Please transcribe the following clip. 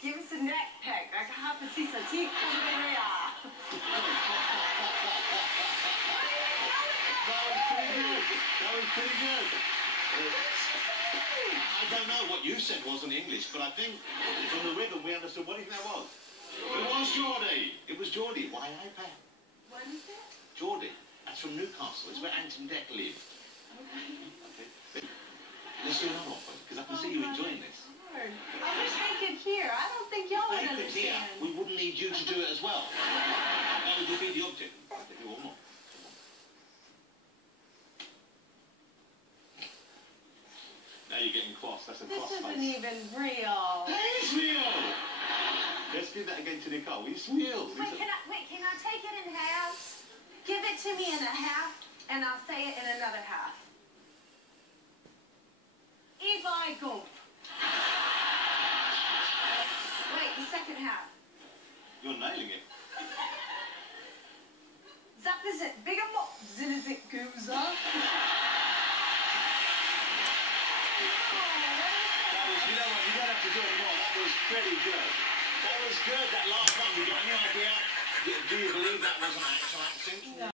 Give us a neck peck. I have to see some teeth coming in. That was pretty good. That was pretty good. I don't know what you said wasn't English, but I think from the rhythm we understood what do you think that was. It was Geordie. It was Geordie. Why I bet? What is it? Geordie. That's from Newcastle. It's where Ant and Dec live. Okay. Let's do another one, because I can see you enjoying this. Lord. I wish they could hear. I don't think y'all would understand. We wouldn't need you to do it as well. That would defeat the object. Right, do one more. Now you're getting cross. That's a cross face. This isn't even real. It is real! Let's give that again to Nicole. It's real. Wait, can I take it in half? Give it to me in a half, and I'll say it in another half. If I go. Wait, the second half. You're nailing it. That is it. Big up. Zilizit goes up. You know what? You don't have to do it more. That was pretty good. That was good. That last one. You got any idea? Do you believe that was an actual accent? No.